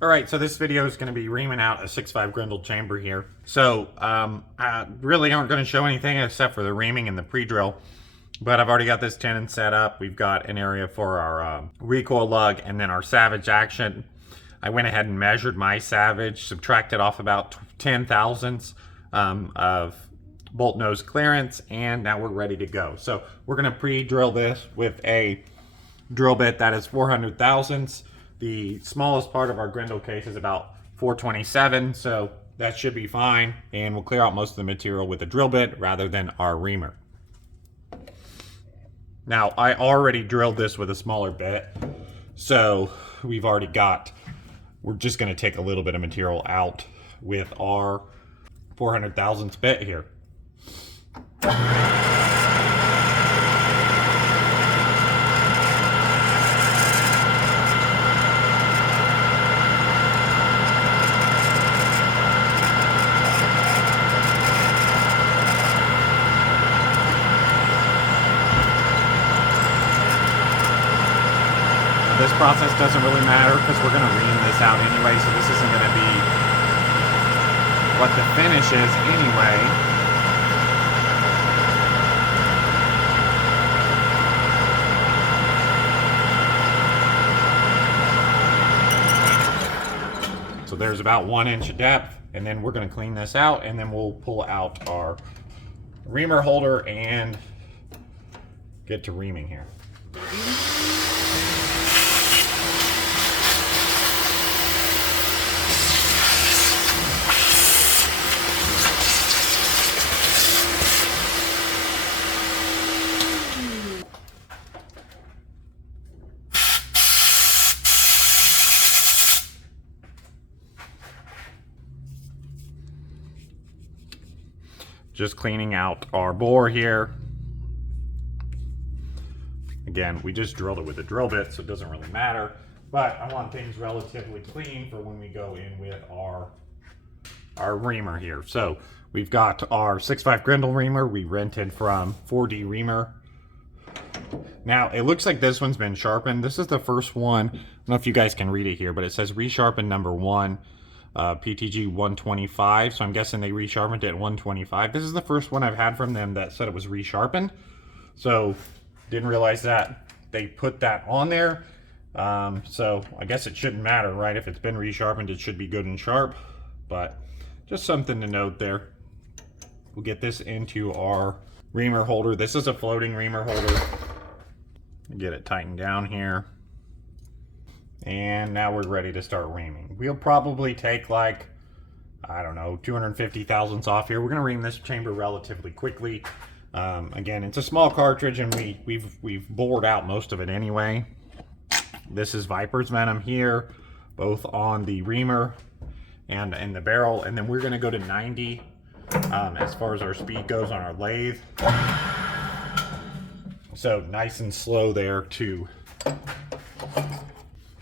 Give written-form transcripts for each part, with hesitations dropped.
Alright, so this video is going to be reaming out a 6.5 Grendel chamber here. So, I really aren't going to show anything except for the reaming and the pre-drill. But I've already got this tenon set up. We've got an area for our recoil lug and then our Savage action. I went ahead and measured my Savage, subtracted off about 10 thousandths of bolt nose clearance, and now we're ready to go. So we're going to pre-drill this with a drill bit that is 400 thousandths. The smallest part of our Grendel case is about 427, so that should be fine, and we'll clear out most of the material with a drill bit rather than our reamer. Now, I already drilled this with a smaller bit, so we're just going to take a little bit of material out with our 400 thousandths bit here. This process doesn't really matter because we're going to ream this out anyway, so this isn't going to be what the finish is anyway. So there's about 1 inch of depth, and then we're going to clean this out, and then we'll pull out our reamer holder and get to reaming here. Just cleaning out our bore here. Again, we just drilled it with a drill bit, so it doesn't really matter. But I want things relatively clean for when we go in with our reamer here. So we've got our 6.5 Grendel reamer we rented from 4D Reamer. Now, it looks like this one's been sharpened. This is the first one. I don't know if you guys can read it here, but it says resharpen number 1. PTG 125, so I'm guessing they resharpened it at 125. This is the first one I've had from them that said it was resharpened, so didn't realize that they put that on there. So I guess it shouldn't matter, right? If it's been resharpened, it should be good and sharp, but just something to note there. We'll get this into our reamer holder. This is a floating reamer holder. Get it tightened down here. And now we're ready to start reaming. We'll probably take like, I don't know, 250 thousandths off here. We're going to ream this chamber relatively quickly. Again, it's a small cartridge, and we've bored out most of it anyway. This is Viper's Venom here, both on the reamer and in the barrel. And then we're going to go to 90 as far as our speed goes on our lathe. So nice and slow there too.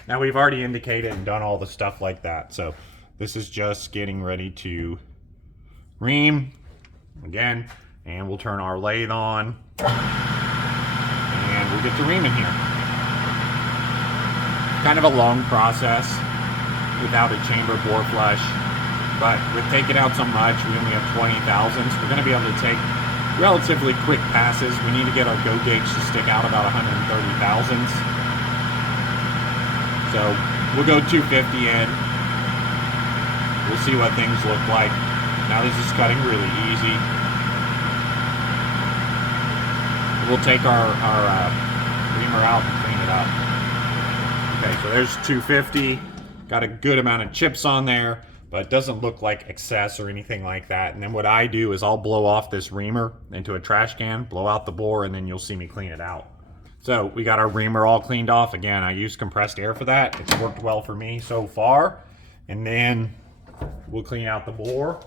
Now we've already indicated and done all the stuff like that, so this is just getting ready to ream again, and we'll turn our lathe on and we'll get to reaming here. Kind of a long process without a chamber bore flush, but with taking out so much, we only have 20 thousandths. We're going to be able to take relatively quick passes. We need to get our go gauge to stick out about 130 thousandths. So we'll go 250 in. We'll see what things look like. Now this is cutting really easy. We'll take our reamer out and clean it up. Okay, so there's 250. Got a good amount of chips on there, but it doesn't look like excess or anything like that. And then what I do is I'll blow off this reamer into a trash can, blow out the bore, and then you'll see me clean it out. So we got our reamer all cleaned off. Again, I used compressed air for that. It's worked well for me so far. And then we'll clean out the bore.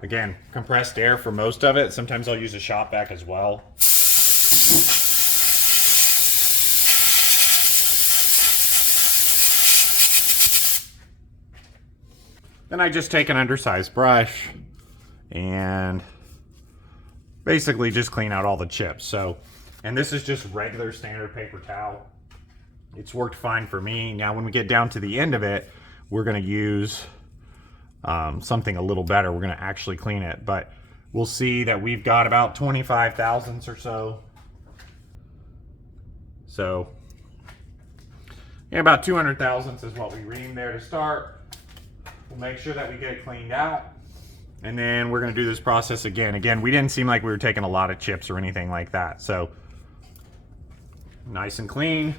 Again, compressed air for most of it. Sometimes I'll use a shop vac as well. Then I just take an undersized brush and basically just clean out all the chips. So, and this is just regular standard paper towel. It's worked fine for me. Now when we get down to the end of it, we're going to use something a little better. We're going to actually clean it, but we'll see that we've got about 25 thousandths or so. So yeah, about 200 thousandths is what we reamed there to start. We'll make sure that we get it cleaned out. And then we're going to do this process again. Again, we didn't seem like we were taking a lot of chips or anything like that. So nice and clean.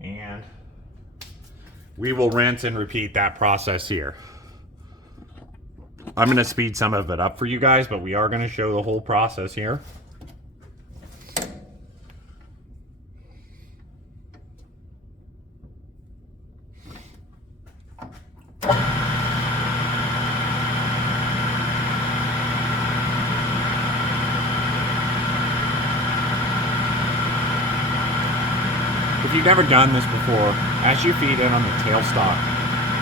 And we will rinse and repeat that process here. I'm going to speed some of it up for you guys, but we are going to show the whole process here. If you've never done this before, as you feed in on the tailstock,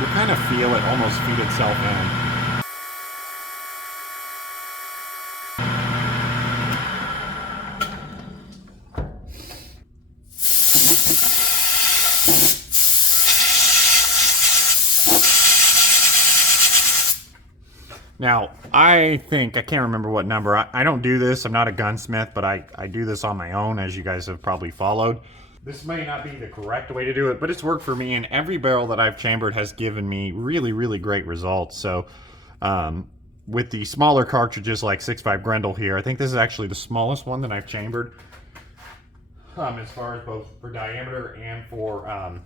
you'll kind of feel it almost feed itself in. Now, I can't remember what number, I don't do this, I'm not a gunsmith, but I do this on my own, as you guys have probably followed. This may not be the correct way to do it, but it's worked for me, and every barrel that I've chambered has given me really, really great results. So, with the smaller cartridges like 6.5 Grendel here, I think this is actually the smallest one that I've chambered, as far as both for diameter and for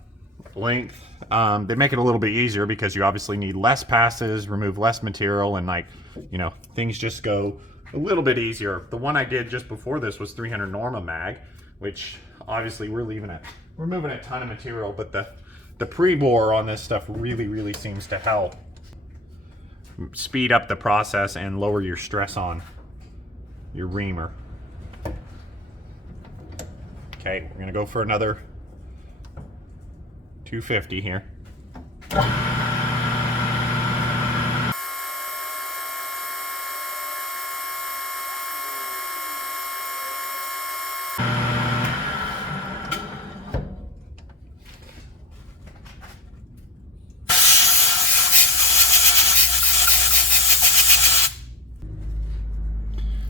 length. They make it a little bit easier because you obviously need less passes, remove less material, and things just go a little bit easier. The one I did just before this was 300 Norma mag, which obviously we're moving a ton of material, but the pre-bore on this stuff really, really seems to help speed up the process and lower your stress on your reamer. Okay, we're gonna go for another 250 here.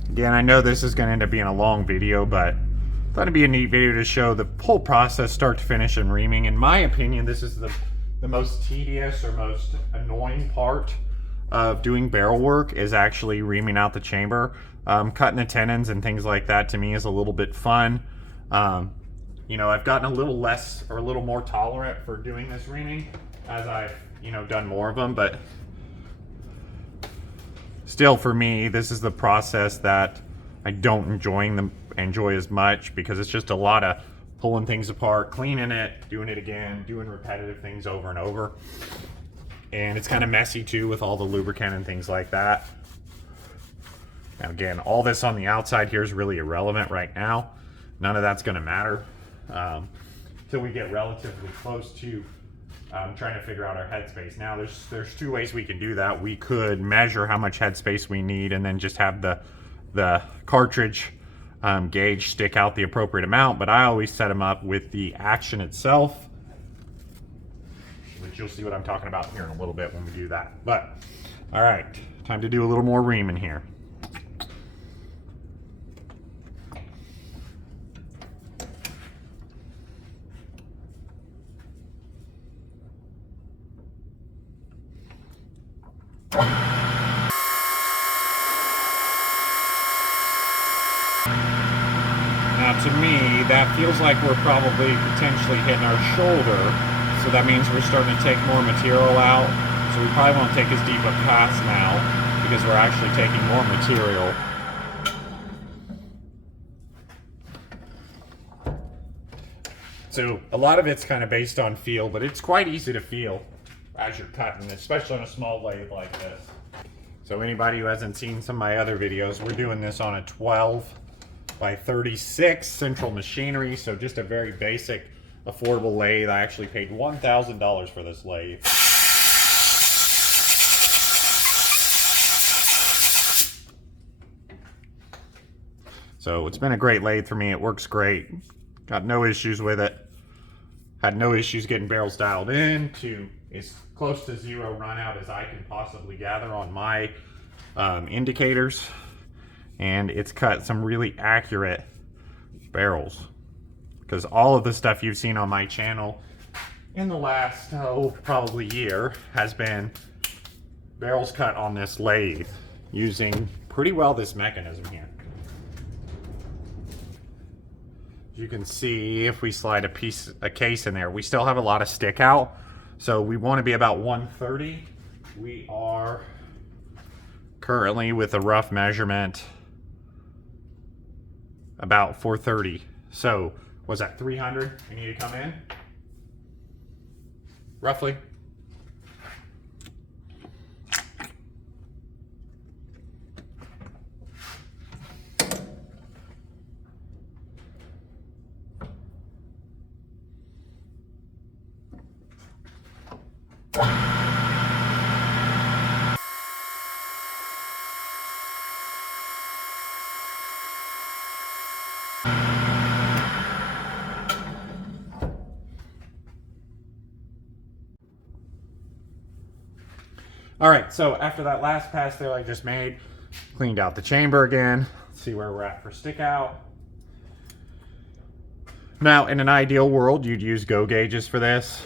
Again, I know this is going to end up being a long video, but I thought it'd be a neat video to show the whole process start to finish in reaming. In my opinion, this is the most tedious or most annoying part of doing barrel work, is actually reaming out the chamber. Cutting the tenons and things like that to me is a little bit fun. I've gotten a little less or a little more tolerant for doing this reaming as I've done more of them, but still, for me, this is the process that I don't enjoy as much, because it's just a lot of pulling things apart, cleaning it, doing it again, doing repetitive things over and over. And it's kind of messy too with all the lubricant and things like that. Now again, all this on the outside here is really irrelevant right now. None of that's going to matter till we get relatively close to trying to figure out our headspace. Now there's two ways we can do that. We could measure how much headspace we need and then just have the cartridge gauge stick out the appropriate amount, but I always set them up with the action itself, which you'll see what I'm talking about here in a little bit when we do that. But all right, time to do a little more reaming here. Now to me, that feels like we're probably potentially hitting our shoulder, so that means we're starting to take more material out. So we probably won't take as deep a pass now, because we're actually taking more material. So a lot of it's kind of based on feel, but it's quite easy to feel as you're cutting, especially on a small lathe like this. So anybody who hasn't seen some of my other videos, we're doing this on a 12 by 36 central machinery, so just a very basic, affordable lathe. I actually paid $1,000 for this lathe. So it's been a great lathe for me. It works great. Got no issues with it. Had no issues getting barrels dialed in to as close to zero run out as I can possibly gather on my indicators. And it's cut some really accurate barrels, because all of the stuff you've seen on my channel in the last probably year has been barrels cut on this lathe using pretty well this mechanism here. You can see if we slide a case in there, we still have a lot of stick out, so we want to be about 130. We are currently, with a rough measurement, about 430. So was that 300 we need to come in roughly? All right, so after that last pass there I just made, cleaned out the chamber again. Let's see where we're at for stick out. Now, in an ideal world, you'd use go gauges for this.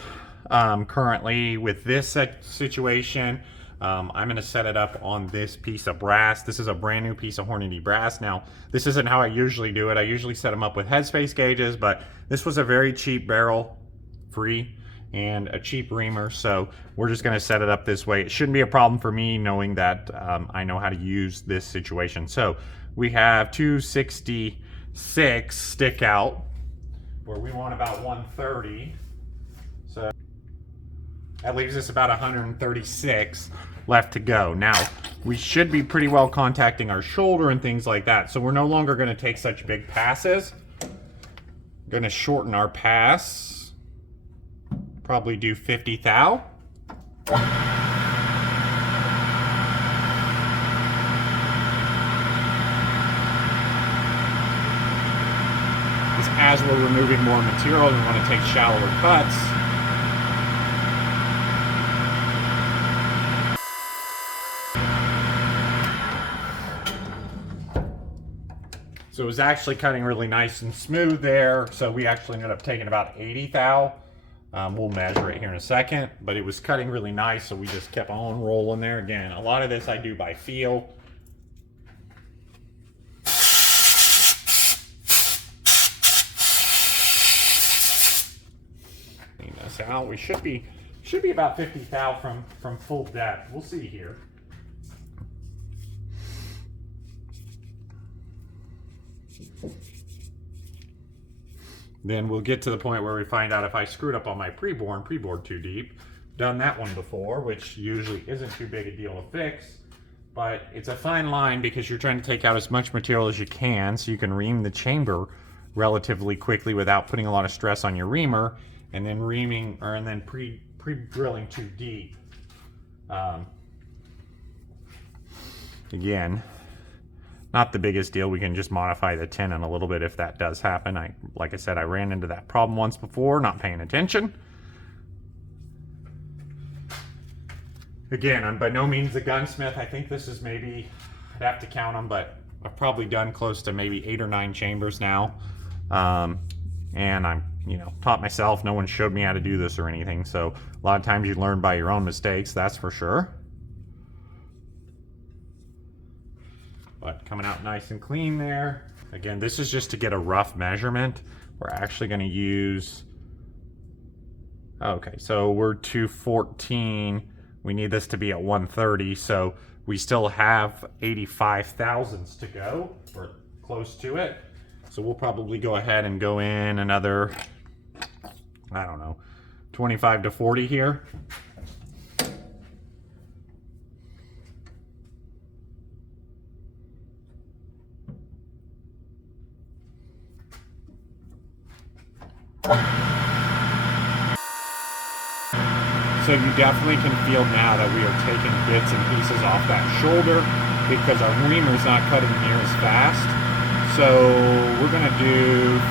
Currently, with this situation, I'm going to set it up on this piece of brass. This is a brand new piece of Hornady brass. Now, this isn't how I usually do it. I usually set them up with headspace gauges, but this was a very cheap barrel, free, and a cheap reamer, so we're just going to set it up this way. It shouldn't be a problem for me, knowing that I know how to use this situation. So we have 266 stick out, where we want about 130. So that leaves us about 136 left to go. Now, we should be pretty well contacting our shoulder and things like that, so we're no longer going to take such big passes. Going to shorten our pass. Probably do 50 thou. As we're removing more material, we want to take shallower cuts. So it was actually cutting really nice and smooth there. So we actually ended up taking about 80 thou. We'll measure it here in a second, but it was cutting really nice, so we just kept on rolling there. Again, a lot of this I do by feel. Clean this out. We should be about 50 thou from full depth. We'll see here. Then we'll get to the point where we find out if I screwed up on my pre-bored too deep. Done that one before, which usually isn't too big a deal to fix. But it's a fine line, because you're trying to take out as much material as you can so you can ream the chamber relatively quickly without putting a lot of stress on your reamer, and then reaming, and then pre-drilling too deep. Again, not the biggest deal. We can just modify the tenon a little bit if that does happen. Like I said, I ran into that problem once before, not paying attention. Again, I'm by no means a gunsmith. I think this is maybe, I'd have to count them, but I've probably done close to maybe 8 or 9 chambers now. And I'm, taught myself. No one showed me how to do this or anything. So a lot of times you learn by your own mistakes, that's for sure. But coming out nice and clean there. Again, this is just to get a rough measurement. We're actually going to use, okay, so we're 214. We need this to be at 130, so we still have 85 thousandths to go, or close to it. So we'll probably go ahead and go in another, I don't know, 25 to 40 here. So you definitely can feel now that we are taking bits and pieces off that shoulder, because our reamer's not cutting near as fast. So we're going to do,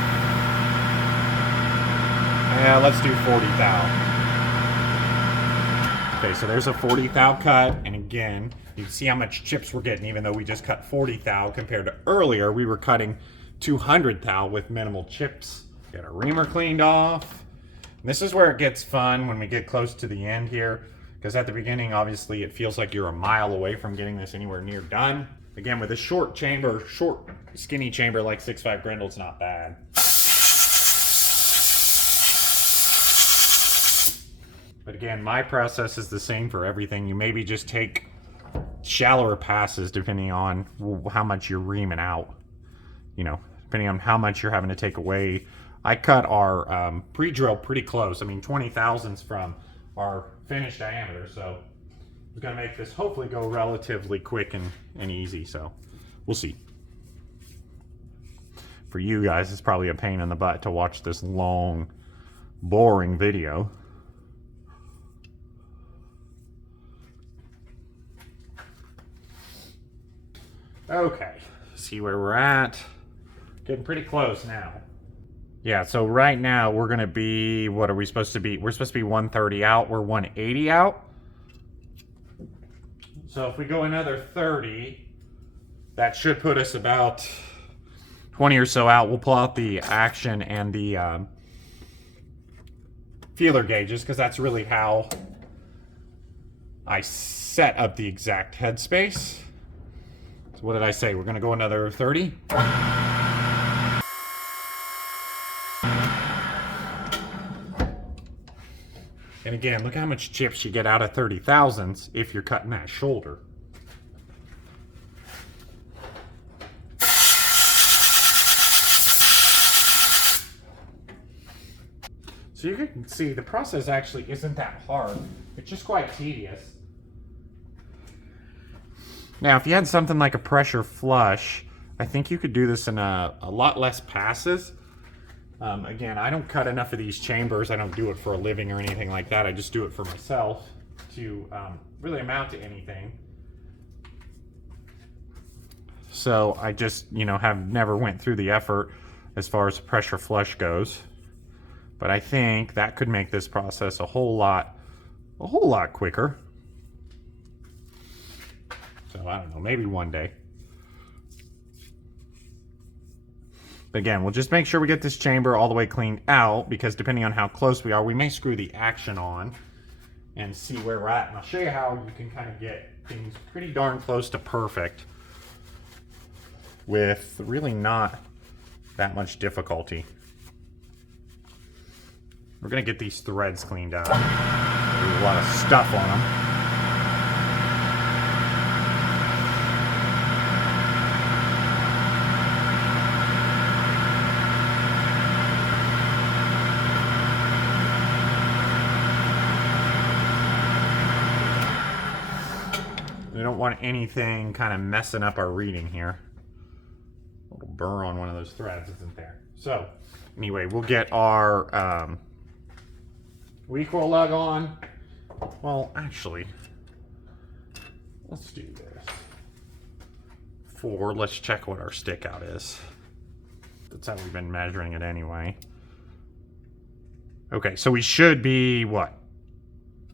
Yeah, let's do 40 thou. Okay, so there's a 40 thou cut, and again, you can see how much chips we're getting, even though we just cut 40 thou compared to earlier, we were cutting 200 thou with minimal chips. Get our reamer cleaned off. And this is where it gets fun when we get close to the end here, because at the beginning, obviously, it feels like you're a mile away from getting this anywhere near done. Again, with a short chamber, short, skinny chamber like 6.5 Grendel, it's not bad. But again, my process is the same for everything. You maybe just take shallower passes depending on how much you're reaming out. You know, depending on how much you're having to take away. I cut our pre-drill pretty close. I mean, 20 thousandths from our finished diameter. So it's going to make this hopefully go relatively quick and easy. So we'll see. For you guys, it's probably a pain in the butt to watch this long, boring video. Okay, see where we're at. Getting pretty close now. Yeah, so right now we're gonna be, what are we supposed to be? We're supposed to be 130 out, we're 180 out. So if we go another 30, that should put us about 20 or so out. We'll pull out the action and the feeler gauges, because that's really how I set up the exact headspace. So what did I say? We're gonna go another 30? And again, look how much chips you get out of 30 thousandths if you're cutting that shoulder. So you can see the process actually isn't that hard. It's just quite tedious. Now, if you had something like a pressure flush, I think you could do this in a lot less passes. Again, I don't cut enough of these chambers. I don't do it for a living or anything like that. I just do it for myself to really amount to anything. So I just, you know, have never went through the effort as far as pressure flush goes. But I think that could make this process a whole lot quicker. So I don't know, maybe one day. But again, we'll just make sure we get this chamber all the way cleaned out, because depending on how close we are, we may screw the action on and see where we're at. And I'll show you how you can kind of get things pretty darn close to perfect with really not that much difficulty. We're gonna get these threads cleaned out. There's a lot of stuff on them. We don't want anything kind of messing up our reading here. A little burr on one of those threads isn't there. So anyway, we'll get our recoil lug on. Well, actually, let's do this. Let's check what our stick out is. That's how we've been measuring it anyway. Okay, so we should be, what,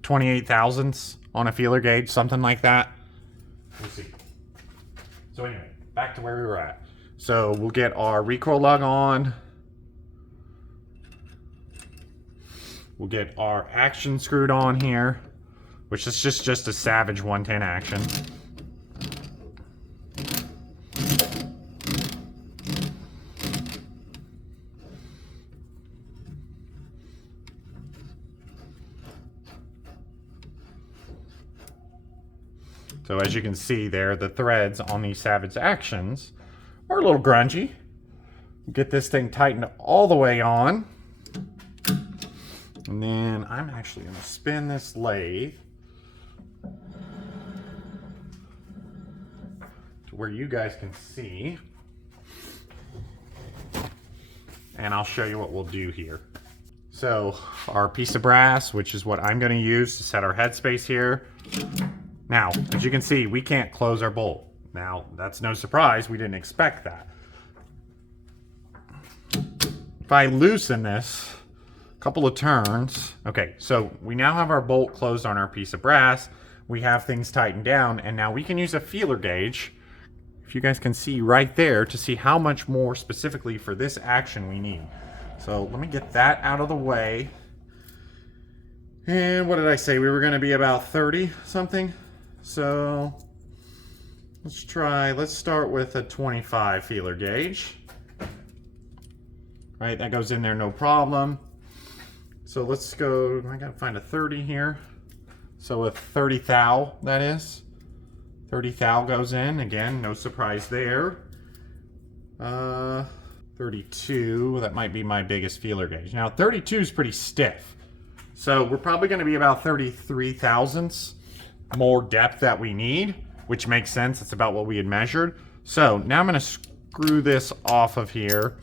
28 thousandths on a feeler gauge, something like that. We'll see. So anyway, back to where we were at. So we'll get our recoil lug on. We'll get our action screwed on here, which is just a Savage 110 action. So as you can see there, the threads on these Savage actions are a little grungy. Get this thing tightened all the way on. And then I'm actually going to spin this lathe to where you guys can see. And I'll show you what we'll do here. So our piece of brass, which is what I'm going to use to set our headspace here. Now, as you can see, we can't close our bolt. Now, that's no surprise. We didn't expect that. If I loosen this, couple of turns. Okay, so we now have our bolt closed on our piece of brass. We have things tightened down, and now we can use a feeler gauge, if you guys can see right there, to see how much more specifically for this action we need. So let me get that out of the way. And what did I say? We were going to be about 30 something. So let's start with a 25 feeler gauge. Right, that goes in there no problem. So let's go, I gotta find a 30 here. So a 30 thou, that is. 30 thou goes in, again, no surprise there. 32, that might be my biggest feeler gauge. Now 32 is pretty stiff. So we're probably gonna be about 33 thousandths more depth that we need, which makes sense, it's about what we had measured. So now I'm gonna screw this off of here,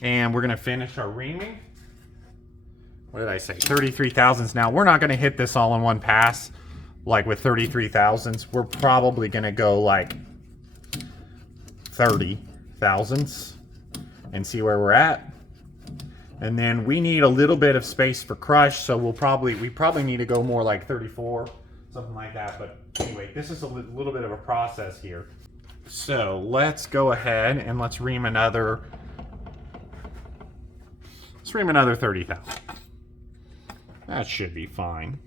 and we're gonna finish our reaming. What did I say? 33 thousandths. Now, we're not going to hit this all in one pass, like with 33 thousandths. We're probably going to go like 30 thousandths and see where we're at. And then we need a little bit of space for crush, so we probably need to go more like 34, something like that. But anyway, this is a little bit of a process here. So let's go ahead and let's ream another 30 thou. That should be fine.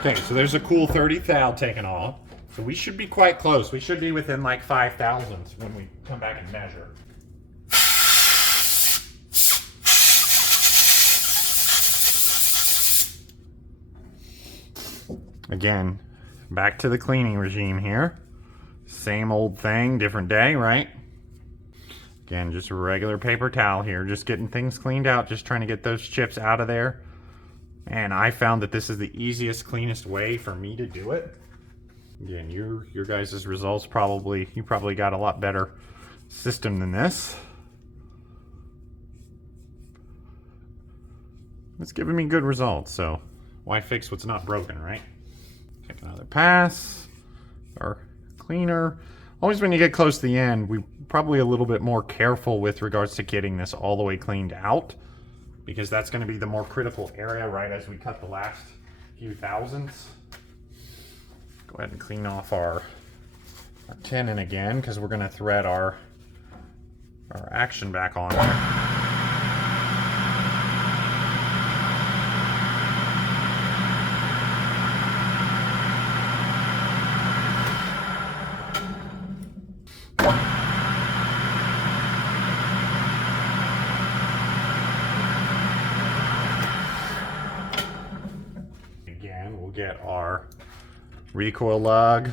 Okay, so there's a cool 30 thou taken off. So we should be quite close. We should be within like 5 thousandths when we come back and measure. Again, back to the cleaning regime here. Same old thing, different day, right? Again, just a regular paper towel here, just getting things cleaned out, just trying to get those chips out of there. And I found that this is the easiest, cleanest way for me to do it. Again, your guys' results you probably got a lot better system than this. It's giving me good results, so why fix what's not broken, right? Take another pass, our cleaner. Always when you get close to the end, we're probably a little bit more careful with regards to getting this all the way cleaned out, because that's going to be the more critical area right as we cut the last few thousandths. Go ahead and clean off our tenon again, because we're going to thread our action back on there. We'll get our recoil lug,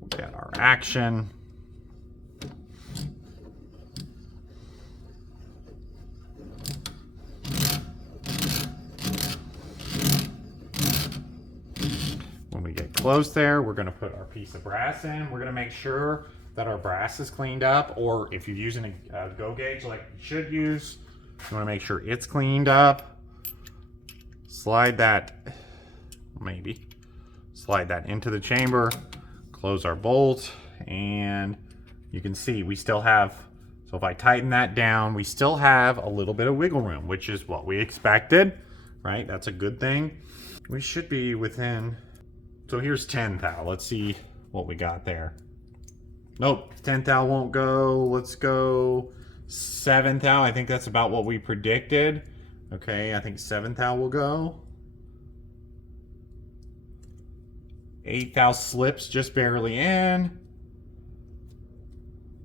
we'll get our action, when we get close there, we're going to put our piece of brass in. We're going to make sure that our brass is cleaned up, or if you're using a go gauge like you should use, you want to make sure it's cleaned up. Slide that into the chamber, close our bolt, and you can see we still have, so if I tighten that down, we still have a little bit of wiggle room, which is what we expected, right? That's a good thing. We should be within, so here's 10 thou. Let's see what we got there. Nope, 10 thou won't go. Let's go 7 thou. I think that's about what we predicted. Okay, I think 7 thou will go. 8 thou slips just barely in.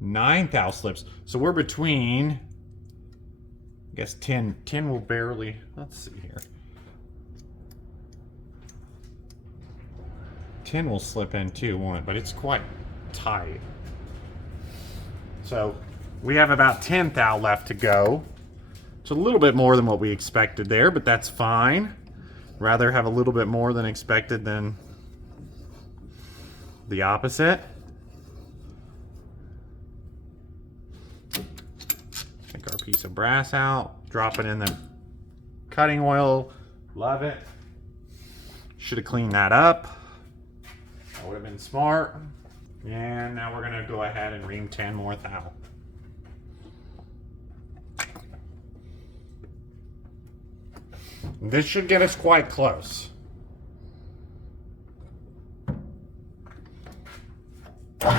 9 thou slips. So we're between, I guess 10 will barely, let's see here. 10 will slip in too, won't it? But it's quite tight. So we have about 10 thou left to go. It's a little bit more than what we expected there, but that's fine. Rather have a little bit more than expected than the opposite. Take our piece of brass out, drop it in the cutting oil, Love it. Should have cleaned that up. That would have been smart. And now we're gonna go ahead and ream 10 more thou. This should get us quite close. I'm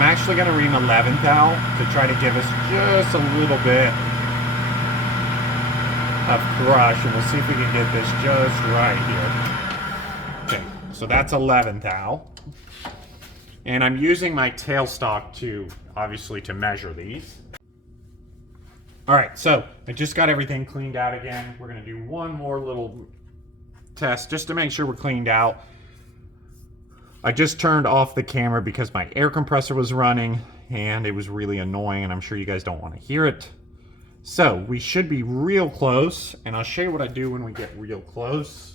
actually going to ream 11 thou to try to give us just a little bit of crush, and we'll see if we can get this just right here. Okay, so that's 11 thou. And I'm using my tailstock to, obviously, to measure these. All right, so I just got everything cleaned out again. We're going to do one more little test just to make sure we're cleaned out. I just turned off the camera because my air compressor was running and it was really annoying, and I'm sure you guys don't want to hear it. So we should be real close, and I'll show you what I do when we get real close.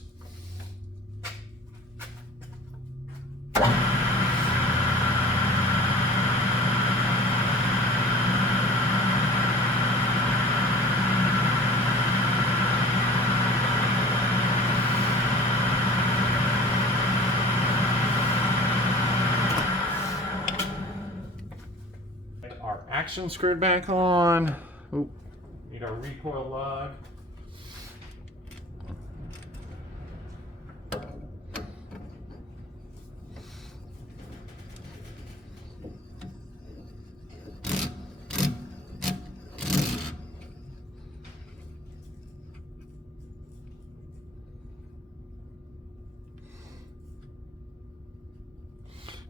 Our action screwed back on. Oop, need our recoil lug.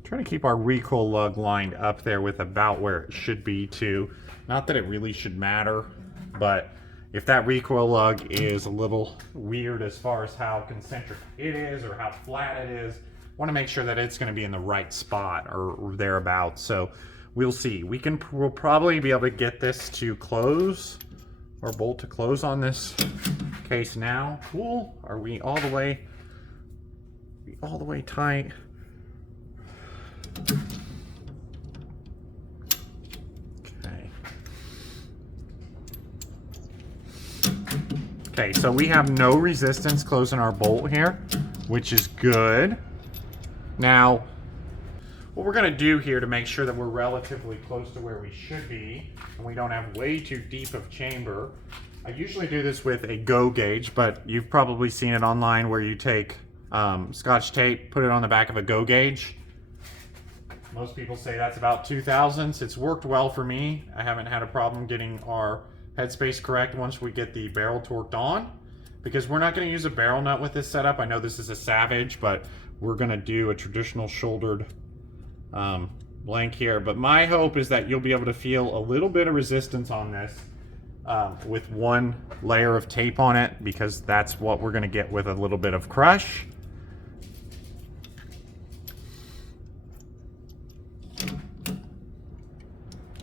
Trying to keep our recoil lug lined up there with about where it should be too. Not that it really should matter, but if that recoil lug is a little weird as far as how concentric it is or how flat it is, I want to make sure that it's going to be in the right spot or thereabouts. So we'll see. We'll probably be able to get this to close, or bolt to close on this case now. Cool. Are we all the way tight? Okay, so we have no resistance closing our bolt here, which is good. Now, what we're going to do here to make sure that we're relatively close to where we should be, and we don't have way too deep of chamber, I usually do this with a go gauge, but you've probably seen it online where you take Scotch tape, put it on the back of a go gauge. Most people say that's about 2 thousandths. It's worked well for me. I haven't had a problem getting our headspace correct once we get the barrel torqued on, because we're not going to use a barrel nut with this setup. I know this is a Savage, but we're going to do a traditional shouldered blank here. But my hope is that you'll be able to feel a little bit of resistance on this with one layer of tape on it, because that's what we're going to get with a little bit of crush.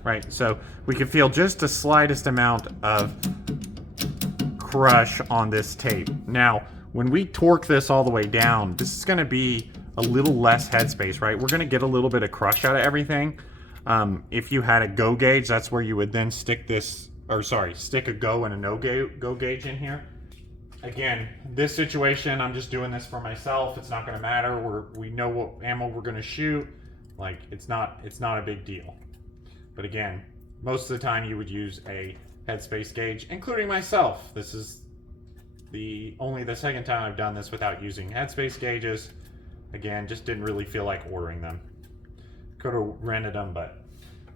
Right, so we can feel just the slightest amount of crush on this tape. Now, when we torque this all the way down, this is going to be a little less headspace, right? We're going to get a little bit of crush out of everything. If you had a go gauge, that's where you would then stick this, or sorry, stick a go and a no go gauge in here. Again, this situation, I'm just doing this for myself. It's not going to matter. We know what ammo we're going to shoot. Like, it's not a big deal. But again, most of the time you would use a headspace gauge, including myself. This is only the second time I've done this without using headspace gauges. Again, just didn't really feel like ordering them. Could have rented them, but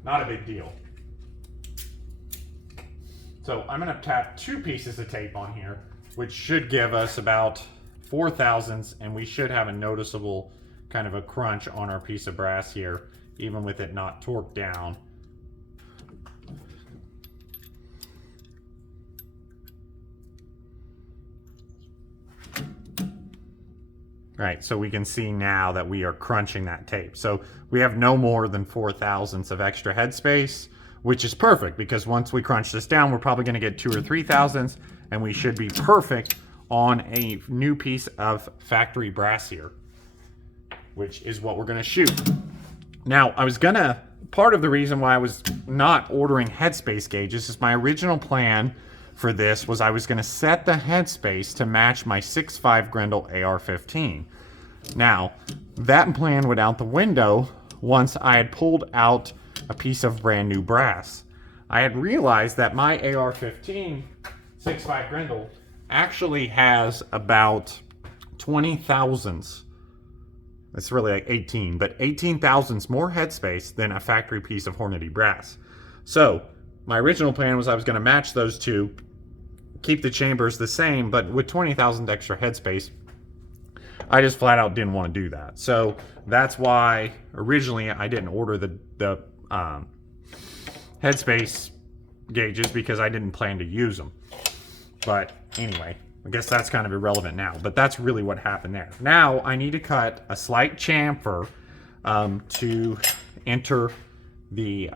not a big deal. So I'm going to tap 2 pieces of tape on here, which should give us about 4 thousandths, and we should have a noticeable kind of a crunch on our piece of brass here, even with it not torqued down. Right, so we can see now that we are crunching that tape. So we have no more than 4 thousandths of extra headspace, which is perfect, because once we crunch this down, we're probably going to get 2 or 3 thousandths, and we should be perfect on a new piece of factory brass here, which is what we're going to shoot. Now, part of the reason why I was not ordering headspace gauges is my original plan for this was I was going to set the headspace to match my 6.5 Grendel AR-15. Now, that plan went out the window once I had pulled out a piece of brand new brass. I had realized that my AR-15 6.5 Grendel actually has about 20 thousandths. It's really like 18, but 18 thousandths more headspace than a factory piece of Hornady brass. So my original plan was I was going to match those two, keep the chambers the same, but with 20,000 extra headspace, I just flat out didn't want to do that. So that's why originally I didn't order the headspace gauges, because I didn't plan to use them. But anyway, I guess that's kind of irrelevant now, but that's really what happened there. Now I need to cut a slight chamfer to enter the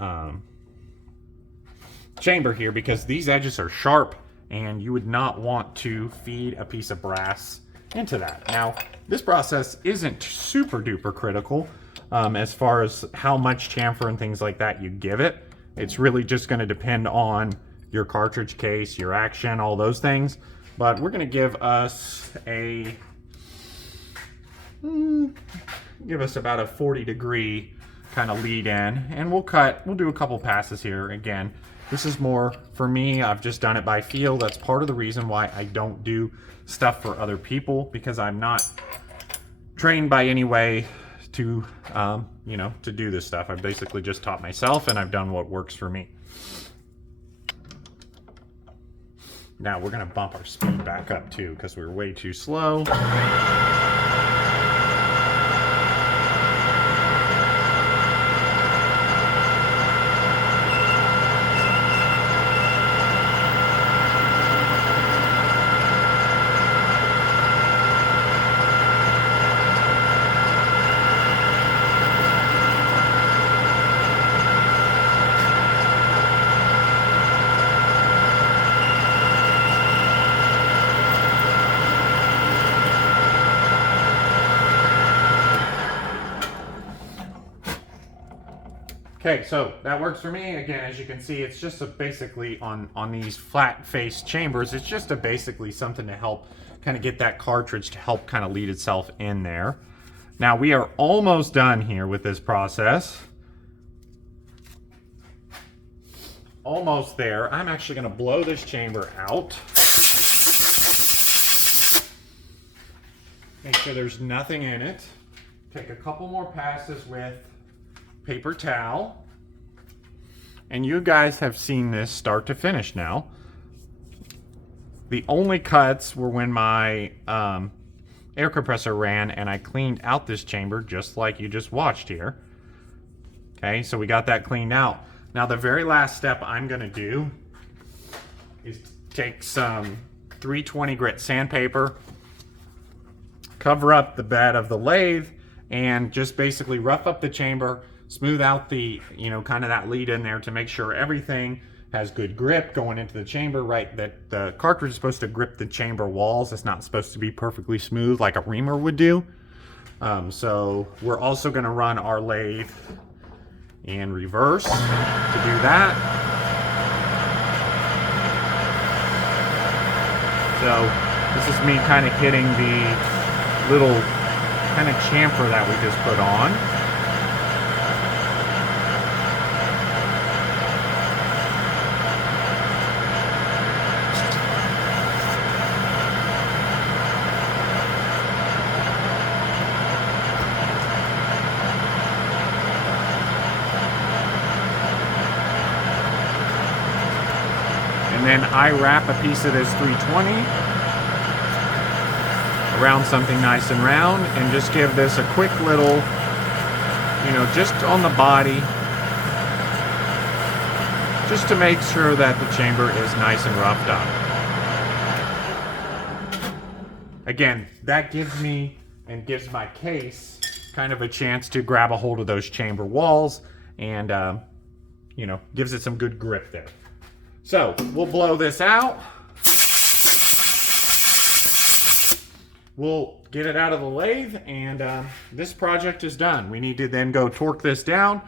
chamber here, because these edges are sharp and you would not want to feed a piece of brass into that. Now, this process isn't super duper critical as far as how much chamfer and things like that you give it. It's really just going to depend on your cartridge case, your action, all those things. But we're going to give us about a 40-degree kind of lead in, and we'll do a couple passes here. Again, this is more for me. I've just done it by feel. That's part of the reason why I don't do stuff for other people, because I'm not trained by any way to to do this stuff. I've basically just taught myself, and I've done what works for me. Now we're going to bump our speed back up too, because we were way too slow. Okay, so that works for me. Again, as you can see, it's just basically on these flat face chambers, it's just basically something to help kind of get that cartridge to help kind of lead itself in there. Now we are almost done here with this process. Almost there. I'm actually going to blow this chamber out. Make sure there's nothing in it. Take a couple more passes with paper towel, and you guys have seen this start to finish now. The only cuts were when my air compressor ran and I cleaned out this chamber, just like you just watched here. Okay, so we got that cleaned out. Now the very last step I'm going to do is take some 320 grit sandpaper, cover up the bed of the lathe, and just basically rough up the chamber, smooth out the, kind of that lead in there to make sure everything has good grip going into the chamber, right? That the cartridge is supposed to grip the chamber walls. It's not supposed to be perfectly smooth like a reamer would do. So we're also going to run our lathe in reverse to do that. So this is me kind of hitting the little kind of chamfer that we just put on. And then I wrap a piece of this 320 around something nice and round, and just give this a quick little, just on the body, just to make sure that the chamber is nice and roughed up. Again, that gives me and gives my case kind of a chance to grab a hold of those chamber walls, and gives it some good grip there. So we'll blow this out. We'll get it out of the lathe, and this project is done. We need to then go torque this down,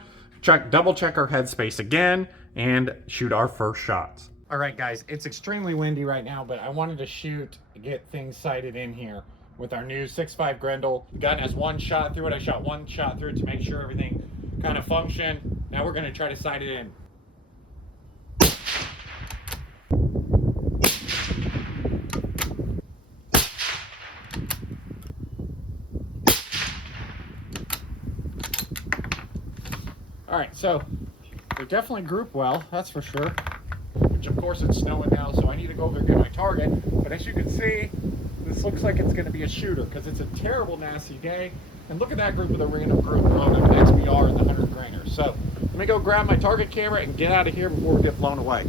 double check our headspace again, and shoot our first shots. All right, guys, it's extremely windy right now, but I wanted to get things sighted in here with our new 6.5 Grendel. The gun has one shot through it. I shot one shot through it to make sure everything kind of functioned. Now we're going to try to sight it in. All right, so they definitely group well, that's for sure. Which of course it's snowing now, so I need to go over there and get my target. But as you can see, this looks like it's going to be a shooter because it's a terrible, nasty day. And look at that group with a random group on an XBR and the 100 grainer. So let me go grab my target camera and get out of here before we get blown away.